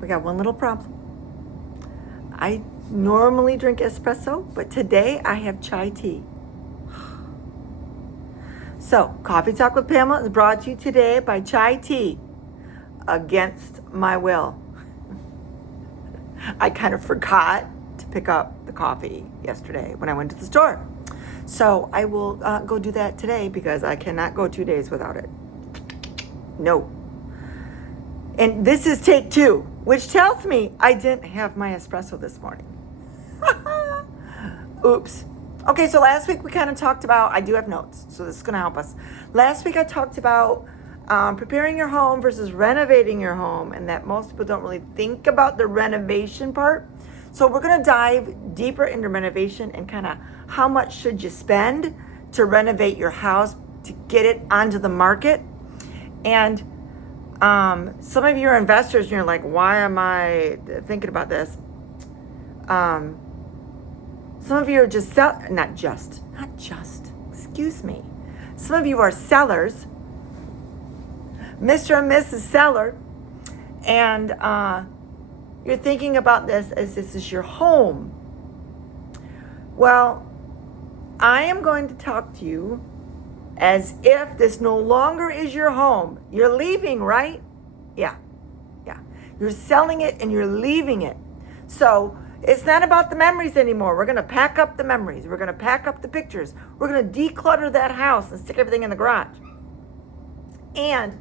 We got one little problem. I normally drink espresso, but today I have chai tea. So, Coffee Talk with Pamela is brought to you today by chai tea, against my will. I kind of forgot to pick up the coffee yesterday when I went to the store. So I will go do that today because I cannot go 2 days without it. No. And this is take 2, which tells me I didn't have my espresso this morning. Oops. Okay, so last week we kind of talked about, I do have notes, so this is going to help us. Last week I talked about preparing your home versus renovating your home, and that most people don't really think about the renovation part. So we're going to dive deeper into renovation and kind of how much should you spend to renovate your house to get it onto the market. And some of you are investors and you're like, why am I thinking about this? Some of you are just excuse me. Some of you are sellers, Mr. and Mrs. Seller, and you're thinking about this as this is your home. Well, I am going to talk to you as if this no longer is your home. You're leaving, right? Yeah. You're selling it and you're leaving it. So it's not about the memories anymore. We're going to pack up the memories. We're going to pack up the pictures. We're going to declutter that house and stick everything in the garage. And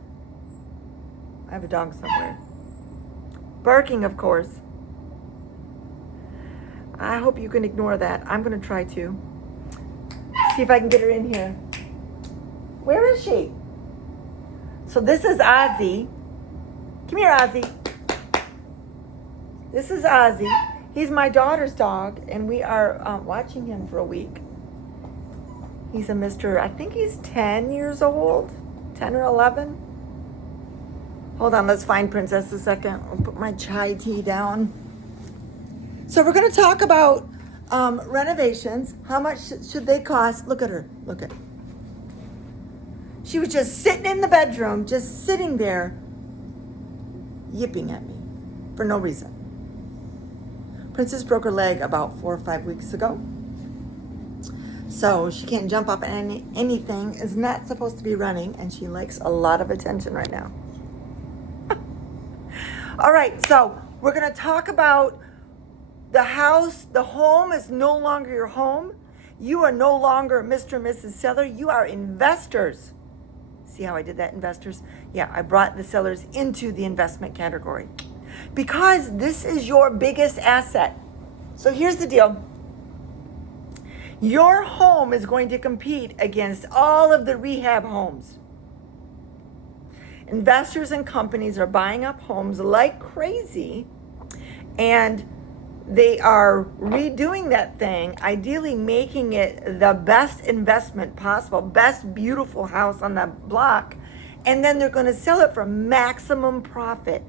I have a dog somewhere. Barking, of course. I hope you can ignore that. I'm going to try to. See if I can get her in here. Where is she? So this is Ozzy. Come here, Ozzy. This is Ozzy. He's my daughter's dog, and we are watching him for a week. He's a Mr. I think he's 10 years old, 10 or 11. Hold on, let's find Princess a second. I'll put my chai tea down. So we're going to talk about renovations. How much should they cost? Look at her. Look at her. She was just sitting in the bedroom, just sitting there, yipping at me for no reason. Princess broke her leg about 4 or 5 weeks ago. So she can't jump up and anything, is not supposed to be running, and she likes a lot of attention right now. All right, so we're going to talk about the house. The home is no longer your home. You are no longer Mr. and Mrs. Seller. You are investors. See how I did that, investors? Yeah, I brought the sellers into the investment category because this is your biggest asset. So here's the deal. Your home is going to compete against all of the rehab homes. Investors and companies are buying up homes like crazy, and they are redoing that thing, ideally making it the best investment possible, best beautiful house on the block, and then they're going to sell it for maximum profit.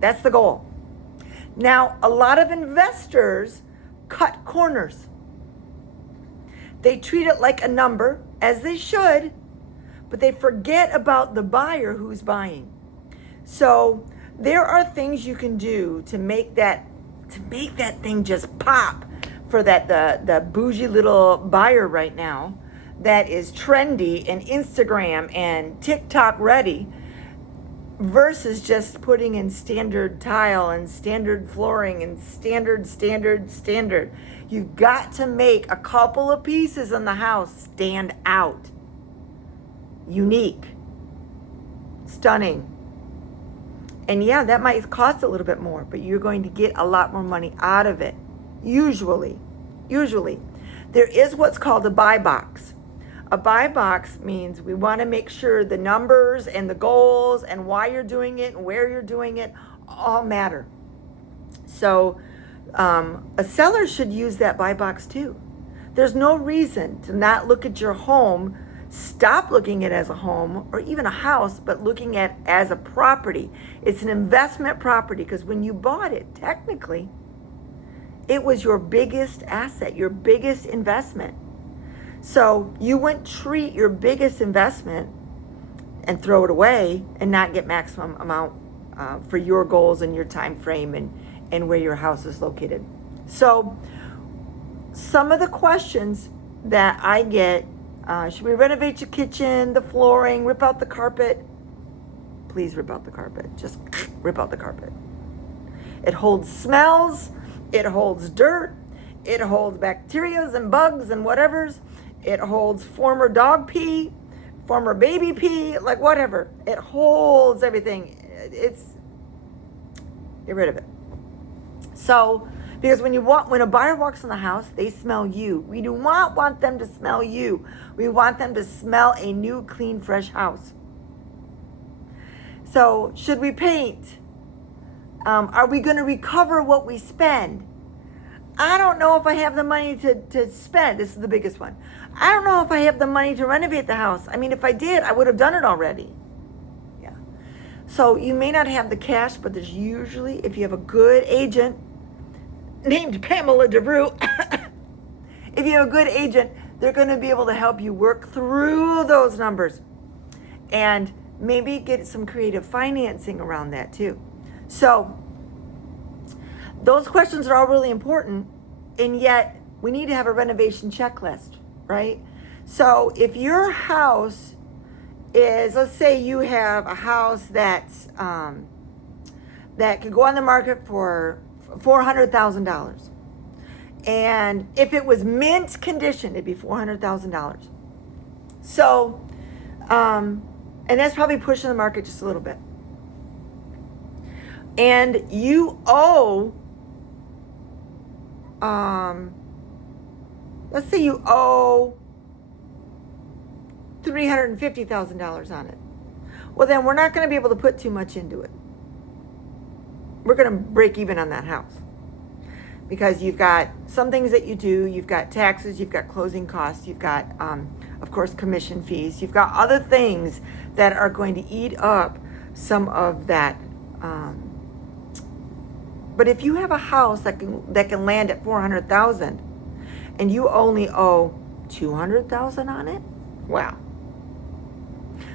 That's the goal. Now, a lot of investors cut corners. They treat it like a number, as they should, but they forget about the buyer who's buying. So there are things you can do to make that thing just pop for the bougie little buyer right now that is trendy and Instagram and TikTok ready, versus just putting in standard tile and standard flooring and standard. You've got to make a couple of pieces in the house stand out. Unique. Stunning. And yeah, that might cost a little bit more, but you're going to get a lot more money out of it. Usually. There is what's called a buy box. A buy box means we want to make sure the numbers and the goals and why you're doing it and where you're doing it all matter. So a seller should use that buy box too. There's no reason to not look at your home, stop looking at it as a home or even a house, but looking at it as a property. It's an investment property because when you bought it, technically, it was your biggest asset, your biggest investment. So you wouldn't treat your biggest investment and throw it away and not get maximum amount for your goals and your time frame and where your house is located. So some of the questions that I get, should we renovate your kitchen, the flooring, rip out the carpet? Please rip out the carpet. Just rip out the carpet. It holds smells. It holds dirt. It holds bacteria and bugs and whatevers. It holds former dog pee, former baby pee, like whatever. It holds everything. Get rid of it. So, because when a buyer walks in the house, they smell you. We do not want them to smell you. We want them to smell a new, clean, fresh house. So, should we paint? Are we going to recover what we spend? I don't know if I have the money to spend. This is the biggest one. I don't know if I have the money to renovate the house. I mean, if I did, I would have done it already. Yeah. So you may not have the cash, but there's usually, if you have a good agent named Pamela DeVrou, if you have a good agent, they're going to be able to help you work through those numbers and maybe get some creative financing around that too. So those questions are all really important, and yet we need to have a renovation checklist, right? So if your house is, let's say you have a house that's that could go on the market for $400,000, and if it was mint condition, it'd be $400,000. So, and that's probably pushing the market just a little bit. And you owe, let's say you owe $350,000 on it. Well, then we're not going to be able to put too much into it. We're going to break even on that house because you've got some things that you do. You've got taxes, you've got closing costs, you've got, of course, commission fees. You've got other things that are going to eat up some of that. But if you have a house that can land at $400,000 and you only owe $200,000 on it, wow.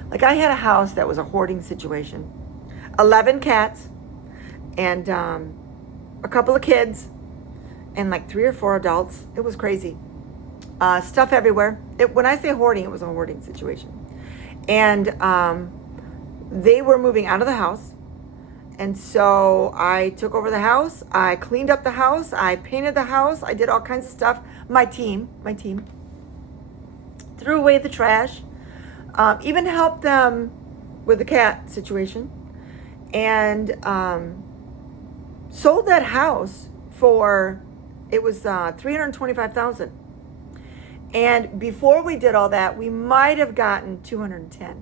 Like I had a house that was a hoarding situation, 11 cats and a couple of kids and like 3 or 4 adults. It was crazy. Stuff everywhere. When I say hoarding, it was a hoarding situation. And they were moving out of the house. And so I took over the house, I cleaned up the house, I painted the house, I did all kinds of stuff. My team, threw away the trash, even helped them with the cat situation, and sold that house for, it was $325,000. And before we did all that, we might have gotten $210,000.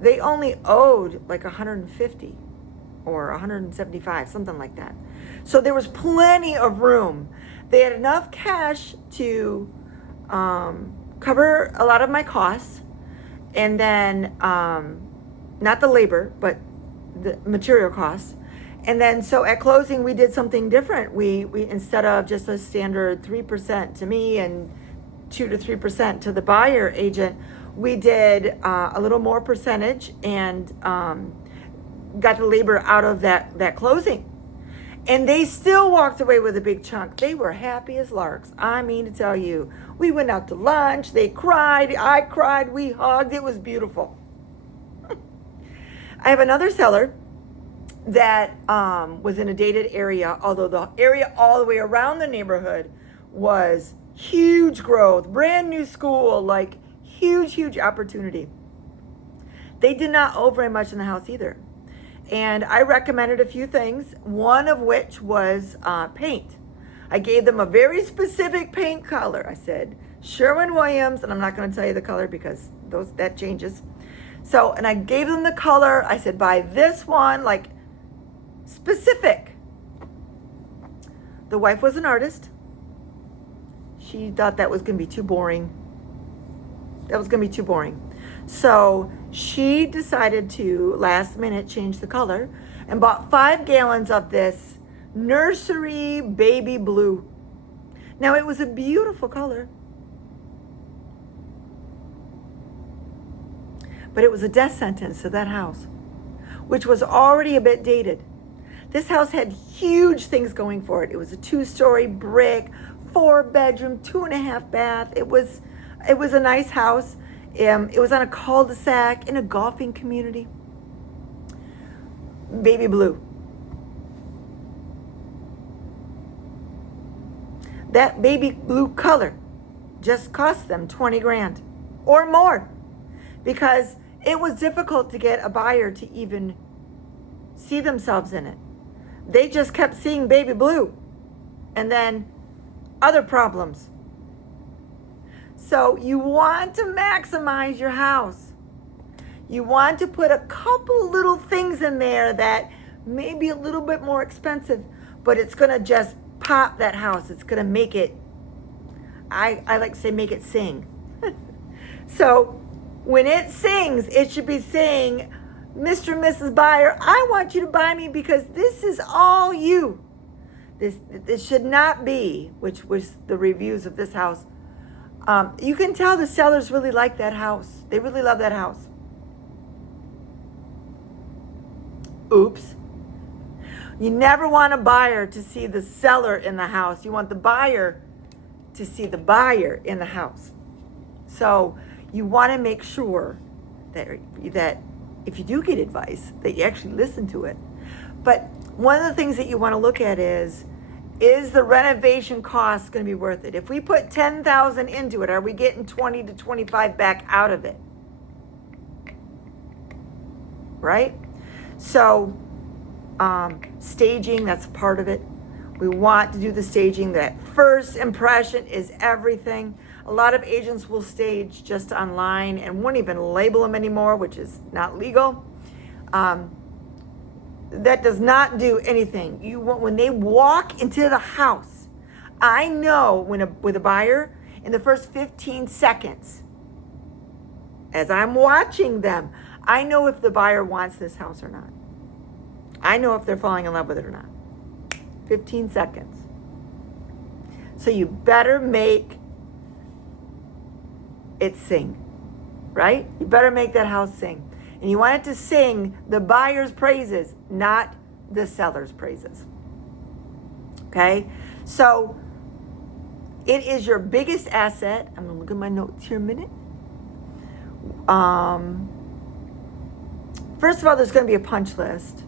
They only owed like $150,000. Or $175,000, something like that. So there was plenty of room. They had enough cash to cover a lot of my costs, and then not the labor, but the material costs. And then so at closing, we did something different. We instead of just a standard 3% to me and 2 to 3% to the buyer agent, we did a little more percentage and got the labor out of that closing. And they still walked away with a big chunk. They were happy as larks. I mean to tell you, we went out to lunch, they cried, I cried, we hugged, it was beautiful. I have another seller that was in a dated area, although the area all the way around the neighborhood was huge growth, brand new school, like huge opportunity. They did not owe very much in the house either. And I recommended a few things, one of which was paint. I gave them a very specific paint color. I said, Sherwin-Williams, and I'm not going to tell you the color because that changes. So, and I gave them the color. I said, buy this one, like specific. The wife was an artist. She thought that was going to be too boring. So she decided to last minute change the color and bought 5 gallons of this nursery baby blue. Now it was a beautiful color, but it was a death sentence to that house. which was already a bit dated. This house had huge things going for it. It was a 2-story brick, 4-bedroom, 2.5 bath. It was a nice house. It was on a cul-de-sac in a golfing community. Baby blue. That baby blue color just cost them 20 grand or more, because it was difficult to get a buyer to even see themselves in it. They just kept seeing baby blue and then other problems. So you want to maximize your house. You want to put a couple little things in there that may be a little bit more expensive, but it's going to just pop that house. It's going to make it, I like to say, make it sing. So when it sings, it should be saying, Mr. and Mrs. Buyer, I want you to buy me because this is all you. This should not be, which was the reviews of this house. You can tell the sellers really like that house. They really love that house. Oops. You never want a buyer to see the seller in the house. You want the buyer to see the buyer in the house. So you want to make sure that if you do get advice, that you actually listen to it. But one of the things that you want to look at is the renovation cost going to be worth it? If we put $10,000 into it, are we getting 20 to 25 back out of it? Right? So staging, that's part of it. We want to do the staging. That first impression is everything. A lot of agents will stage just online and won't even label them anymore, which is not legal. That does not do anything. When they walk into the house, I know with a buyer, in the first 15 seconds, as I'm watching them, I know if the buyer wants this house or not. I know if they're falling in love with it or not. 15 seconds. So you better make it sing, right? You better make that house sing. And you want it to sing the buyer's praises, not the seller's praises. Okay? So it is your biggest asset. I'm going to look at my notes here a minute. First of all, there's going to be a punch list.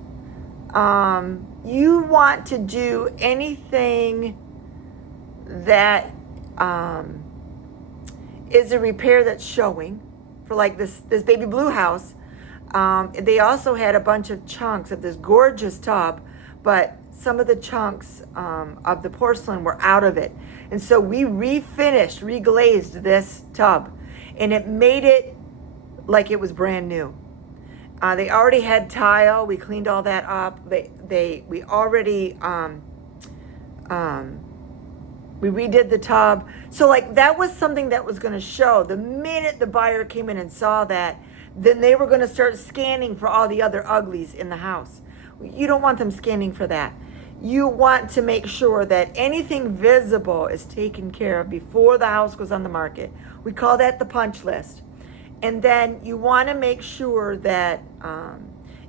You want to do anything that is a repair that's showing. For like this baby blue house, they also had a bunch of chunks of this gorgeous tub, but some of the chunks of the porcelain were out of it. And so we reglazed this tub, and it made it like it was brand new. They already had tile. We cleaned all that up. We already we redid the tub. So like that was something that was going to show. The minute the buyer came in and saw that, then they were going to start scanning for all the other uglies in the house. You don't want them scanning for that. You want to make sure that anything visible is taken care of before the house goes on the market. We call that the punch list. And then you want to make sure that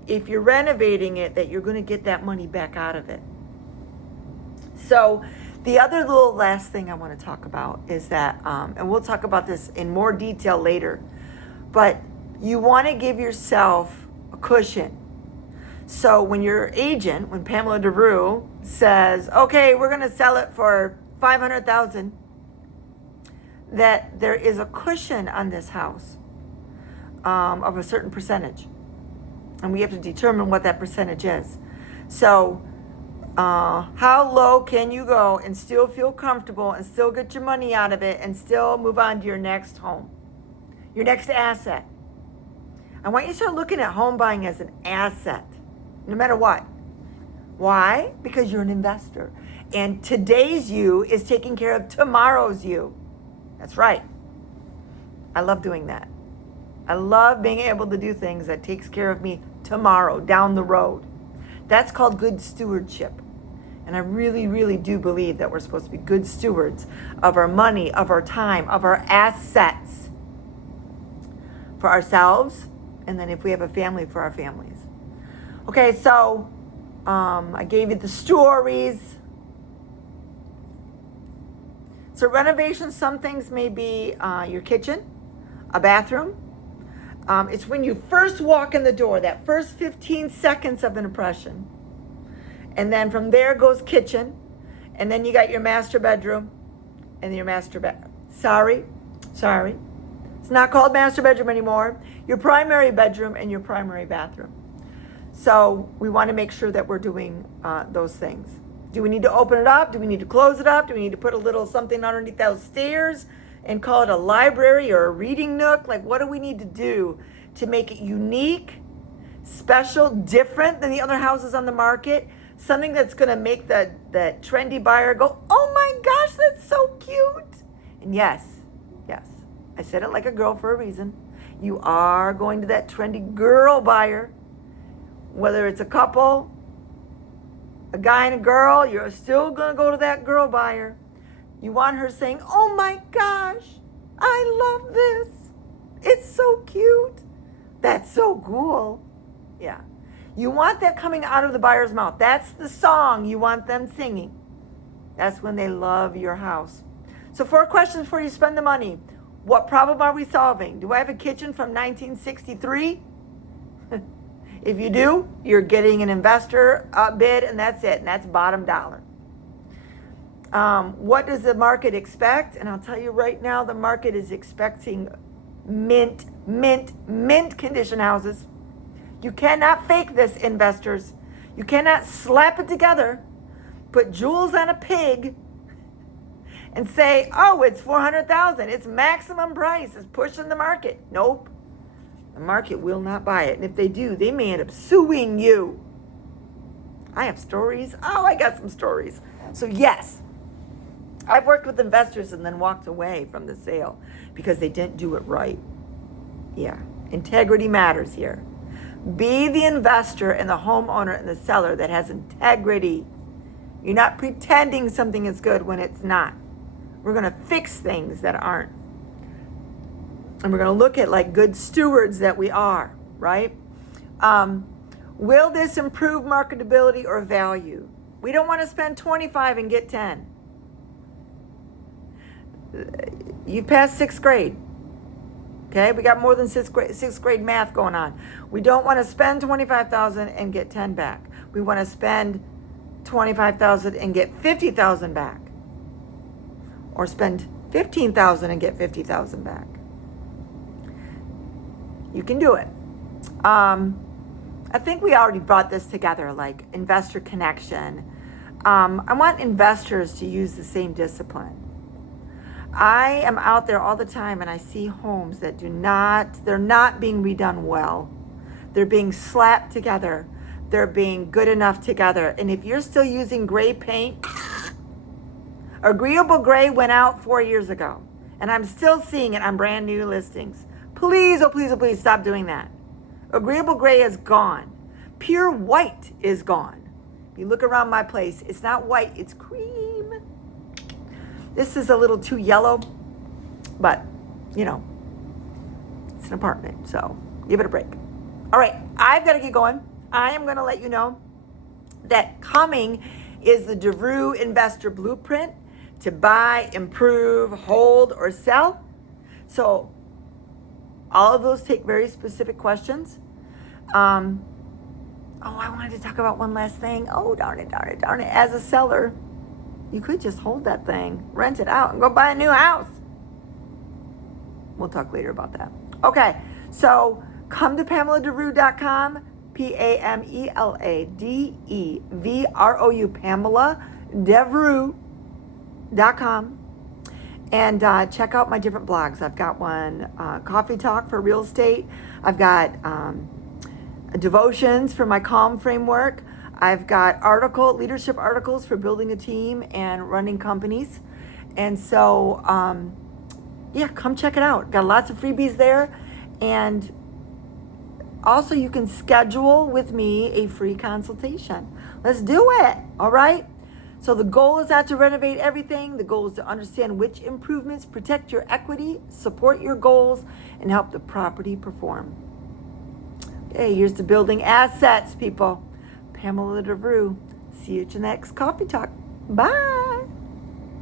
if you're renovating it, that you're going to get that money back out of it. So the other little last thing I want to talk about is that, and we'll talk about this in more detail later, but you want to give yourself a cushion. So when your agent, when Pamela DeVrou says, okay, we're going to sell it for $500,000, that there is a cushion on this house of a certain percentage. And we have to determine what that percentage is. So how low can you go and still feel comfortable and still get your money out of it and still move on to your next home, your next asset? I want you to start looking at home buying as an asset, no matter what. Why? Because you're an investor. And today's you is taking care of tomorrow's you. That's right. I love doing that. I love being able to do things that takes care of me tomorrow, down the road. That's called good stewardship. And I really, really do believe that we're supposed to be good stewards of our money, of our time, of our assets for ourselves, and then if we have a family, for our families. Okay, so I gave you the stories. So renovations, some things may be your kitchen, a bathroom. It's when you first walk in the door, that first 15 seconds of an impression. And then from there goes kitchen. And then you got your master bedroom and your master bed. Sorry. It's not called master bedroom anymore. Your primary bedroom and your primary bathroom. So we want to make sure that we're doing those things. Do we need to open it up? Do we need to close it up? Do we need to put a little something underneath those stairs and call it a library or a reading nook? Like, what do we need to do to make it unique, special, different than the other houses on the market? Something that's going to make that trendy buyer go, oh my gosh, that's so cute. And yes, I said it like a girl for a reason. You are going to that trendy girl buyer, whether it's a couple, a guy and a girl, you're still going to go to that girl buyer. You want her saying, oh my gosh, I love this. It's so cute. That's so cool. Yeah. You want that coming out of the buyer's mouth. That's the song you want them singing. That's when they love your house. So 4 questions before you spend the money. What problem are we solving? Do I have a kitchen from 1963? If you do, you're getting an investor bid, and that's it. And that's bottom dollar. What does the market expect? And I'll tell you right now, the market is expecting mint condition houses. You cannot fake this, investors. You cannot slap it together, put jewels on a pig, and say, oh, it's $400,000. It's maximum price. It's pushing the market. Nope. The market will not buy it. And if they do, they may end up suing you. I have stories. Oh, I got some stories. So yes, I've worked with investors and then walked away from the sale because they didn't do it right. Yeah, integrity matters here. Be the investor and the homeowner and the seller that has integrity. You're not pretending something is good when it's not. We're going to fix things that aren't. And we're going to look at like good stewards that we are, right? Will this improve marketability or value? We don't want to spend 25 and get 10. You passed 6th grade. Okay, we got more than sixth grade math going on. We don't want to spend $25,000 and get 10 back. We want to spend $25,000 and get $50,000 back. Or spend $15,000 and get $50,000 back. You can do it. I think we already brought this together, like investor connection. I want investors to use the same discipline. I am out there all the time and I see homes that they're not being redone well. They're being slapped together. They're being good enough together. And if you're still using gray paint, agreeable gray went out 4 years ago. And I'm still seeing it on brand new listings. Please, oh please, oh please stop doing that. Agreeable gray is gone. Pure white is gone. If you look around my place, it's not white, it's cream. This is a little too yellow, but, you know, it's an apartment, so give it a break. All right, I've got to get going. I am going to let you know that coming is the DeVrou Investor Blueprint to buy, improve, hold, or sell. So all of those take very specific questions. I wanted to talk about one last thing. Oh, darn it. As a seller, you could just hold that thing, rent it out, and go buy a new house. We'll talk later about that. Okay, so come to PamelaDeVrou.com, PamelaDeVrou, PamelaDeVrou.com, and check out my different blogs. I've got one, Coffee Talk for real estate. I've got devotions for my CALM framework. I've got leadership articles for building a team and running companies. And so, come check it out. Got lots of freebies there. And also you can schedule with me a free consultation. Let's do it. All right. So the goal is not to renovate everything. The goal is to understand which improvements protect your equity, support your goals, and help the property perform. Hey, here's the building assets, people. Pamela DeVrou. See you at your next coffee talk. Bye.